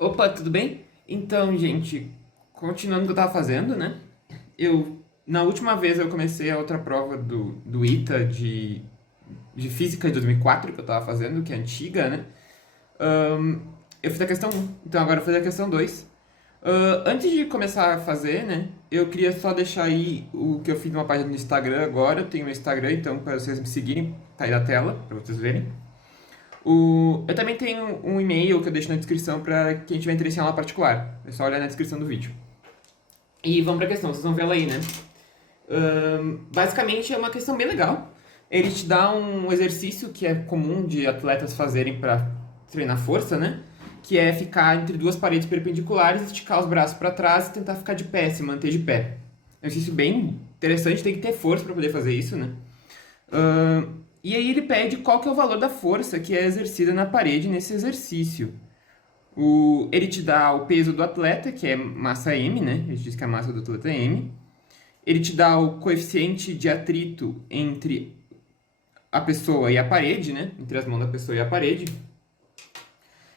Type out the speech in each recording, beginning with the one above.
Opa, tudo bem? Então, gente, continuando o que eu tava fazendo, né? Na última vez eu comecei a outra prova do ITA de Física de 2004 que eu tava fazendo, que é antiga, né? Ahn, eu fiz a questão 1, então agora eu vou fazer a questão 2. Antes de começar a fazer, né? Eu queria só deixar aí o que eu fiz numa página no Instagram agora. Eu tenho meu Instagram, então para vocês me seguirem, tá aí na tela, para vocês verem. Eu também tenho um e-mail que eu deixo na descrição para quem tiver interesse em aula particular. É só olhar na descrição do vídeo. E vamos para a questão, vocês vão ver ela aí, né? Basicamente é uma questão bem legal. Ele te dá um exercício que é comum de atletas fazerem para treinar força, né? Que é ficar entre duas paredes perpendiculares, esticar os braços para trás e tentar ficar de pé, se manter de pé. É um exercício bem interessante, tem que ter força para poder fazer isso, né? E aí ele pede qual que é o valor da força que é exercida na parede nesse exercício. Ele te dá o peso do atleta, que é massa M, né? Ele diz que a massa do atleta é M. Ele te dá o coeficiente de atrito entre a pessoa e a parede, né? Entre as mãos da pessoa e a parede.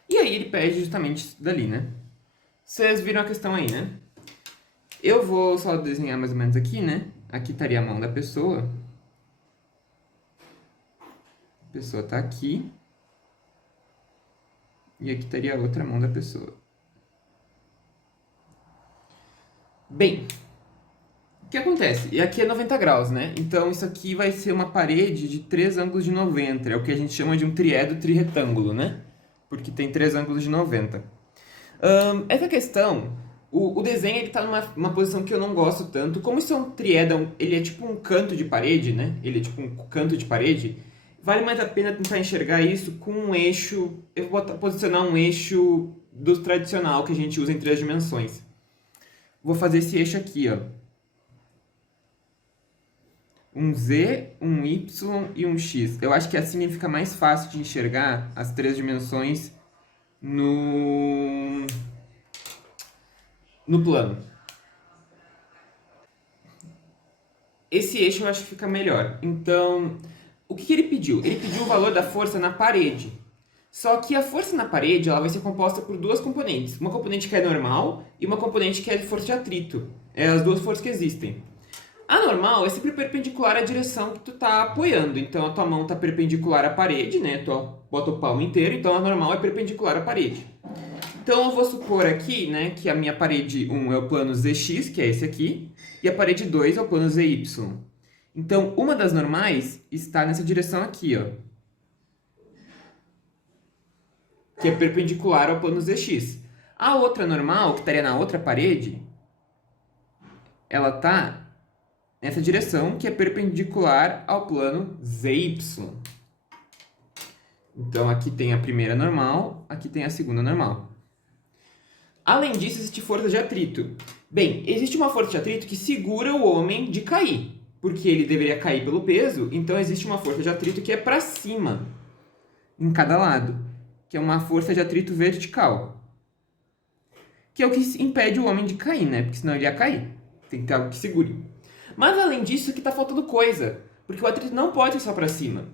E aí ele pede justamente isso dali, né? Vocês viram a questão aí, né? Eu vou só desenhar mais ou menos aqui, né? Aqui estaria a mão da pessoa. A pessoa tá aqui. E aqui estaria a outra mão da pessoa. Bem, o que acontece? E aqui é 90 graus, né? Então isso aqui vai ser uma parede de três ângulos de 90. É o que a gente chama de um triedro triretângulo, né? Porque tem três ângulos de 90. Essa questão, o desenho ele tá numa posição que eu não gosto tanto. Como isso é um triedro, ele é tipo um canto de parede, né? Ele é tipo um canto de parede. Vale mais a pena tentar enxergar isso com um eixo. Eu vou posicionar um eixo do tradicional que a gente usa em três dimensões. Vou fazer esse eixo aqui, ó. Um Z, um Y e um X. Eu acho que assim fica mais fácil de enxergar as três dimensões no, no plano. Esse eixo eu acho que fica melhor. Então, o que ele pediu? Ele pediu o valor da força na parede. Só que a força na parede ela vai ser composta por duas componentes. Uma componente que é normal e uma componente que é de força de atrito. É as duas forças que existem. A normal é sempre perpendicular à direção que tu tá apoiando. Então a tua mão tá perpendicular à parede, né? Tu bota o palmo inteiro, então a normal é perpendicular à parede. Então eu vou supor aqui, né, que a minha parede 1 é o plano ZX, que é esse aqui, e a parede 2 é o plano ZY. Então uma das normais está nessa direção aqui, ó, que é perpendicular ao plano ZX. A outra normal, que estaria na outra parede, ela está nessa direção que é perpendicular ao plano ZY. Então aqui tem a primeira normal, aqui tem a segunda normal. Além disso, existe força de atrito. Bem, existe uma força de atrito que segura o homem de cair, porque ele deveria cair pelo peso, então existe uma força de atrito que é para cima, em cada lado, que é uma força de atrito vertical, que é o que impede o homem de cair, né? Porque senão ele ia cair. Tem que ter algo que segure. Mas além disso, aqui tá faltando coisa, porque o atrito não pode ser só para cima.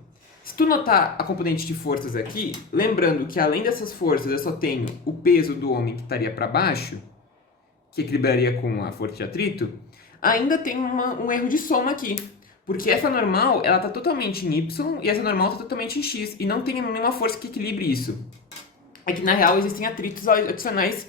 Se tu notar a componente de forças aqui, lembrando que além dessas forças eu só tenho o peso do homem que estaria para baixo, que equilibraria com a força de atrito, ainda tem um erro de soma aqui. Porque essa normal, ela está totalmente em Y e essa normal está totalmente em X. E não tem nenhuma força que equilibre isso. É que na real existem atritos adicionais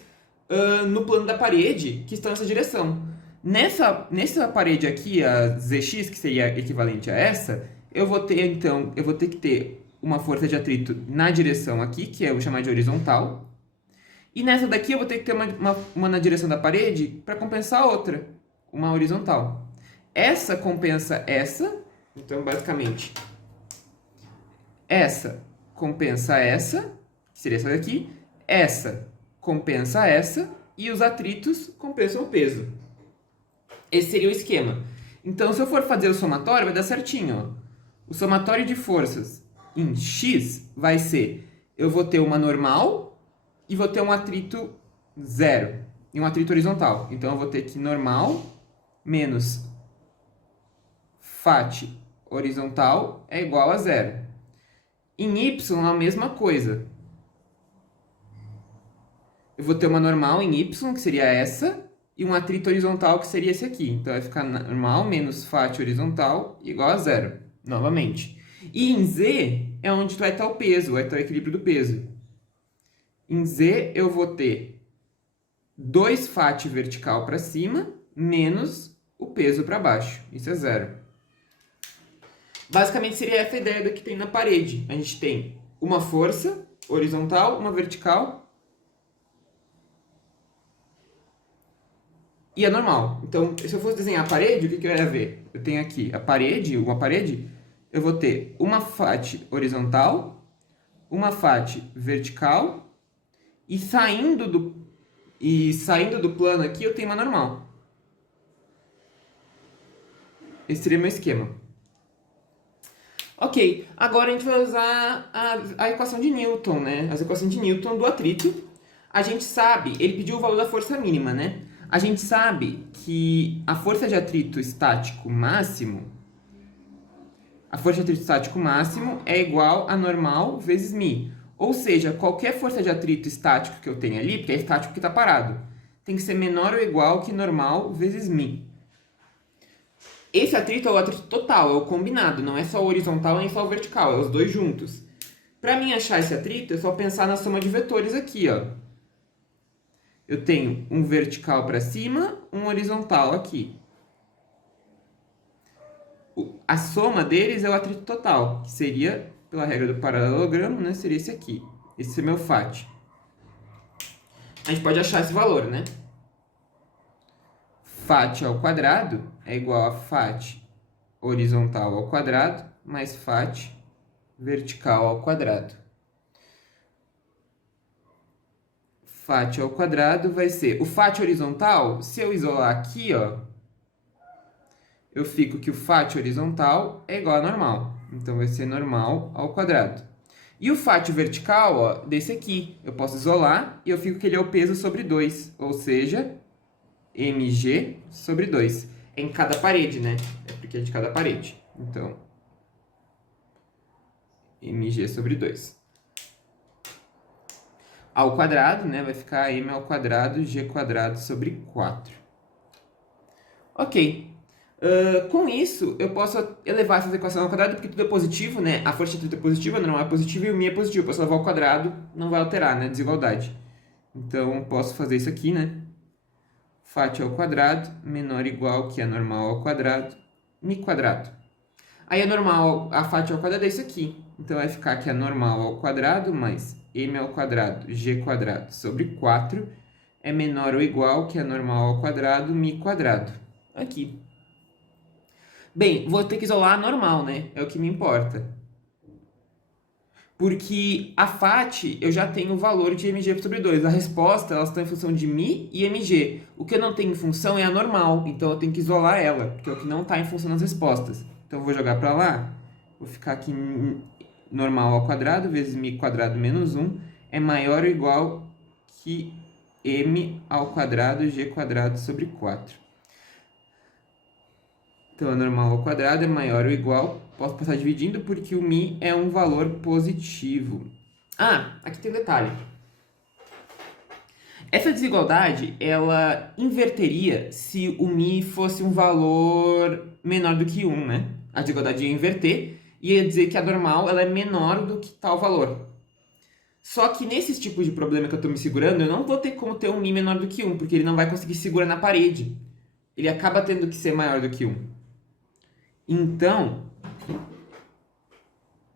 no plano da parede que estão nessa direção. Nessa parede aqui, a ZX, que seria equivalente a essa, eu vou ter que ter uma força de atrito na direção aqui, que eu vou chamar de horizontal. E nessa daqui eu vou ter que ter uma na direção da parede para compensar a outra, uma horizontal. Essa compensa essa, então basicamente essa compensa essa, que seria essa daqui, essa compensa essa e os atritos compensam o peso. Esse seria o esquema. Então, se eu for fazer o somatório, vai dar certinho. Ó. O somatório de forças em X vai ser, eu vou ter uma normal e vou ter um atrito zero e um atrito horizontal. Então, eu vou ter que normal menos fat horizontal é igual a zero. Em Y, a mesma coisa. eu vou ter uma normal em y, que seria essa, e um atrito horizontal, que seria esse aqui. Então, vai ficar normal menos fat horizontal igual a zero, novamente. E em z é onde vai estar o peso, vai estar o equilíbrio do peso. Em z eu vou ter 2 fat vertical para cima, menos o peso para baixo. Isso é zero. Basicamente seria essa a ideia do que tem na parede. A gente tem uma força horizontal, uma vertical e a normal. Então, se eu fosse desenhar a parede, o que eu ia ver? Eu tenho aqui a parede, uma parede, eu vou ter uma fat horizontal, uma fat vertical e saindo do plano aqui eu tenho uma normal. Esse seria meu esquema. Ok, agora a gente vai usar a equação de Newton, né? As equações de Newton do atrito. A gente sabe, ele pediu o valor da força mínima, né? A gente sabe que a força de atrito estático máximo é igual a normal vezes μ. Ou seja, qualquer força de atrito estático que eu tenha ali, porque é estático que está parado, tem que ser menor ou igual que normal vezes μ. Esse atrito é o atrito total, é o combinado, não é só o horizontal nem só o vertical, é os dois juntos. Para mim achar esse atrito, é só pensar na soma de vetores aqui, ó. Eu tenho um vertical para cima, um horizontal aqui. A soma deles é o atrito total, que seria, pela regra do paralelogramo, né, seria esse aqui. Esse é meu fat. A gente pode achar esse valor, né? Fat ao quadrado é igual a fat horizontal ao quadrado mais fat vertical ao quadrado. Fat ao quadrado vai ser... O fat horizontal, se eu isolar aqui, ó, eu fico que o fat horizontal é igual a normal. Então, vai ser normal ao quadrado. E o fat vertical, ó, desse aqui, eu posso isolar e eu fico que ele é o peso sobre 2. Ou seja, mg sobre 2. É em cada parede, né? É porque é de cada parede. Então, mg sobre 2. Ao quadrado, né? Vai ficar m ao quadrado g quadrado sobre 4. Ok. Com isso, eu posso elevar essa equação ao quadrado, porque tudo é positivo, né? A força de atrito é positiva, a normal é positiva e o μ é positivo. Eu posso levar ao quadrado, não vai alterar, né? Desigualdade. Então, posso fazer isso aqui, né? Fat ao quadrado menor ou igual que a normal ao quadrado, μ quadrado. Aí a normal, a fat ao quadrado é isso aqui. Então, vai ficar que a normal ao quadrado mais m ao quadrado g quadrado sobre 4 é menor ou igual que a normal ao quadrado, μ quadrado. Aqui. Bem, vou ter que isolar a normal, né? É o que me importa. Porque a fat, eu já tenho o valor de mg sobre 2. A resposta, elas estão em função de μ e mg. O que eu não tenho em função é a normal. Então, eu tenho que isolar ela, porque é o que não está em função das respostas. Então, eu vou jogar para lá. Vou ficar aqui normal ao quadrado vezes μ quadrado menos 1 é maior ou igual que m ao quadrado g quadrado sobre 4. Então, a normal ao quadrado é maior ou igual. Posso passar dividindo porque o μ é um valor positivo. Ah, aqui tem um detalhe. Essa desigualdade, ela inverteria se o μ fosse um valor menor do que 1, né? A desigualdade ia inverter e ia dizer que a normal ela é menor do que tal valor. Só que nesses tipos de problema que eu estou me segurando, eu não vou ter como ter um μ menor do que 1, porque ele não vai conseguir segurar na parede. Ele acaba tendo que ser maior do que 1. Então,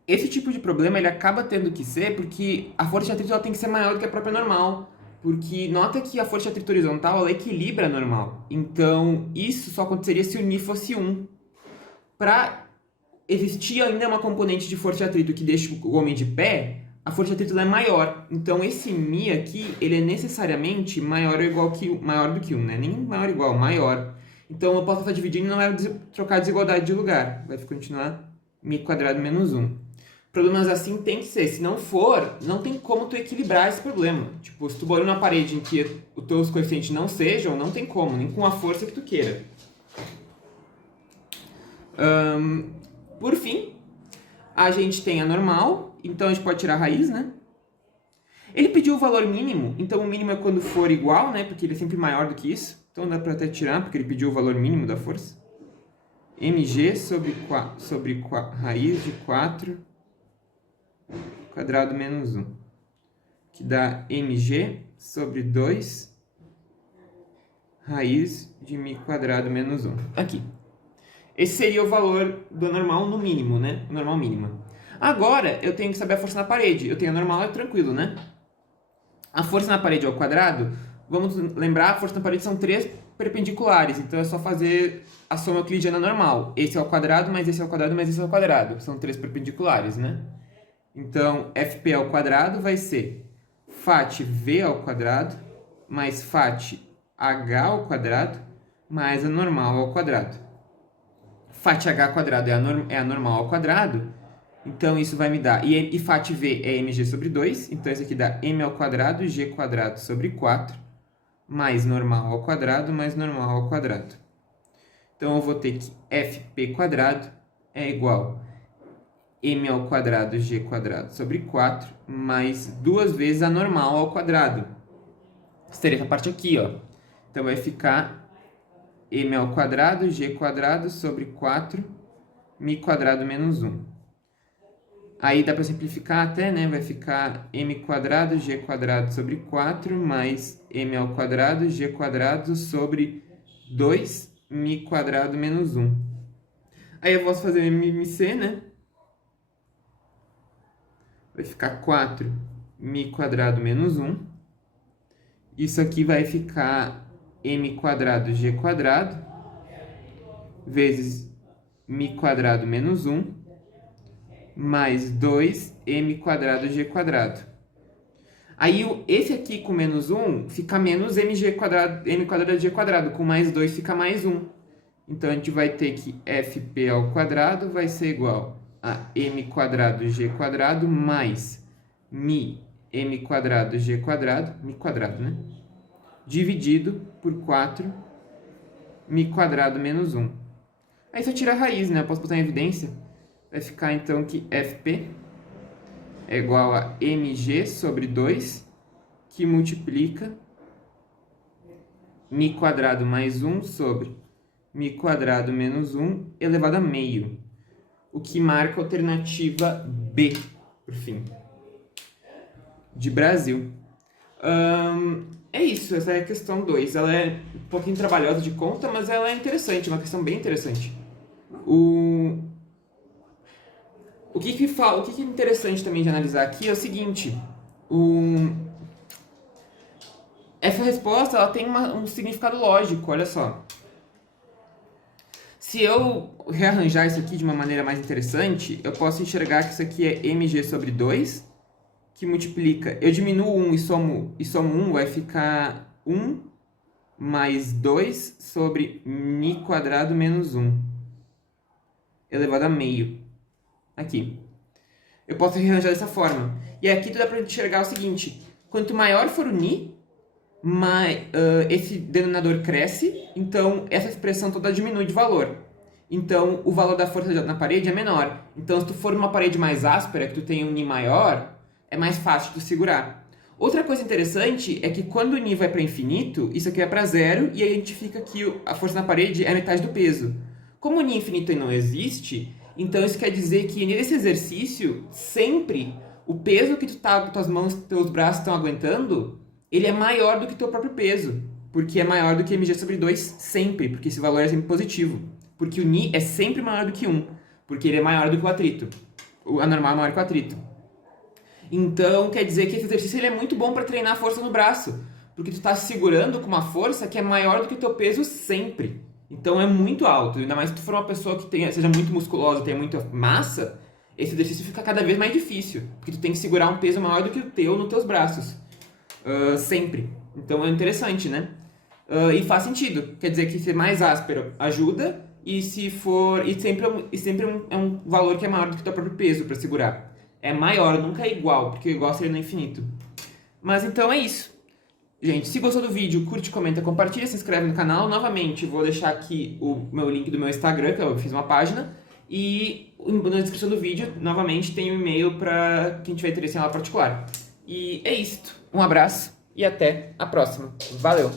esse tipo de problema ele acaba tendo que ser porque a força de atrito ela tem que ser maior do que a própria normal. Porque nota que a força de atrito horizontal ela equilibra a normal. Então, isso só aconteceria se o μ fosse 1. Para existir ainda uma componente de força de atrito que deixa o homem de pé, a força de atrito ela é maior. Então, esse μ aqui, ele é necessariamente maior ou igual que maior do que 1, né? Nem maior ou igual, maior. Então, eu posso estar dividindo e não vai trocar a desigualdade de lugar. Vai continuar μ quadrado menos 1. Problemas assim tem que ser. Se não for, não tem como tu equilibrar esse problema. Tipo, se tu botar numa parede em que os teus coeficientes não sejam, não tem como, nem com a força que tu queira. Por fim, a gente tem a normal. Então, a gente pode tirar a raiz, né? Ele pediu o valor mínimo, então o mínimo é quando for igual, né? Porque ele é sempre maior do que isso. Então dá para até tirar, porque ele pediu o valor mínimo da força. mg sobre raiz de 4 quadrado menos 1. Que dá mg sobre 2 raiz de μ quadrado menos 1. Aqui. Esse seria o valor do normal no mínimo, né? O normal mínimo. Agora, eu tenho que saber a força na parede. Eu tenho a normal, é tranquilo, né? A força na parede ao quadrado, vamos lembrar, a força na parede são 3 perpendiculares. Então, é só fazer a soma euclidiana normal. Esse é ao quadrado, mais esse é ao quadrado, mais esse é ao quadrado. São 3 perpendiculares, né? Então, Fp ao quadrado vai ser Fat V ao quadrado, mais Fat H ao quadrado, mais a normal ao quadrado. Fat H ao quadrado é a normal ao quadrado, então isso vai me dar... E Fat V é mg sobre 2, então isso aqui dá m ao quadrado, g quadrado sobre 4, mais normal ao quadrado, mais normal ao quadrado. Então eu vou ter que Fp quadrado é igual a m ao quadrado, g quadrado sobre 4, mais 2 vezes a normal ao quadrado. Isso teria essa parte aqui, ó. Então vai ficar m ao quadrado, g quadrado sobre 4, μ quadrado menos 1. Aí dá para simplificar até, né? Vai ficar m quadrado, g quadrado sobre 4, mais m ao quadrado, g quadrado sobre 2, μ quadrado menos 1. Aí eu posso fazer MMC, né? Vai ficar 4, μ quadrado menos 1. Isso aqui vai ficar m quadrado, g quadrado, vezes μ quadrado menos 1, mais 2m quadrado, g quadrado. Aí esse aqui com menos 1 fica menos mg quadrado, m quadrado, g quadrado. Com mais 2 fica mais 1. Então a gente vai ter que Fp ao quadrado vai ser igual a m quadrado, g quadrado, mais μ m quadrado, g quadrado, μ quadrado, né? Dividido por 4, μ quadrado menos 1. Aí só tira a raiz, né? Eu posso botar em evidência. Vai ficar então que Fp é igual a mg sobre 2, que multiplica μ quadrado mais 1 sobre μ quadrado menos 1 elevado a meio. O que marca a alternativa B, por fim. De Brasil. É isso, essa é a questão 2. Ela é um pouquinho trabalhosa de conta, mas ela é interessante, uma questão bem interessante. O que é interessante também de analisar aqui é o seguinte. Essa resposta ela tem um significado lógico, olha só. Se eu rearranjar isso aqui de uma maneira mais interessante, eu posso enxergar que isso aqui é mg sobre 2, que multiplica... Eu diminuo 1 e somo 1, vai ficar 1 mais 2 sobre μ quadrado menos 1, elevado a meio. Aqui. Eu posso rearranjar dessa forma. E aqui dá pra enxergar o seguinte. Quanto maior for o ni, esse denominador cresce, então essa expressão toda diminui de valor. Então o valor da força na parede é menor. Então se tu for numa parede mais áspera, que tu tem um ni maior, é mais fácil de tu segurar. Outra coisa interessante é que quando o ni vai para infinito, isso aqui vai para zero, e aí a gente fica que a força na parede é metade do peso. Como o ni infinito não existe, então isso quer dizer que nesse exercício, sempre o peso que tuas mãos, teus braços estão aguentando, ele é maior do que teu próprio peso. Porque é maior do que mg sobre 2 sempre, porque esse valor é sempre positivo. Porque o ni é sempre maior do que 1, porque ele é maior do que o atrito. A normal é maior que o atrito. Então, quer dizer que esse exercício ele é muito bom para treinar a força no braço. Porque tu está segurando com uma força que é maior do que o teu peso sempre. Então é muito alto. Ainda mais se tu for uma pessoa que seja muito musculosa, tenha muita massa, esse exercício fica cada vez mais difícil. Porque tu tem que segurar um peso maior do que o teu nos teus braços. Sempre. Então é interessante, né? E faz sentido. Quer dizer que ser mais áspero ajuda. E sempre é um valor que é maior do que o teu próprio peso para segurar. É maior, nunca é igual, porque o igual seria no infinito. Mas então é isso. Gente, se gostou do vídeo, curte, comenta, compartilha, se inscreve no canal. Novamente, vou deixar aqui o meu link do meu Instagram, que eu fiz uma página. E na descrição do vídeo, novamente, tem um e-mail para quem tiver interesse em aula particular. E é isto. Um abraço e até a próxima. Valeu!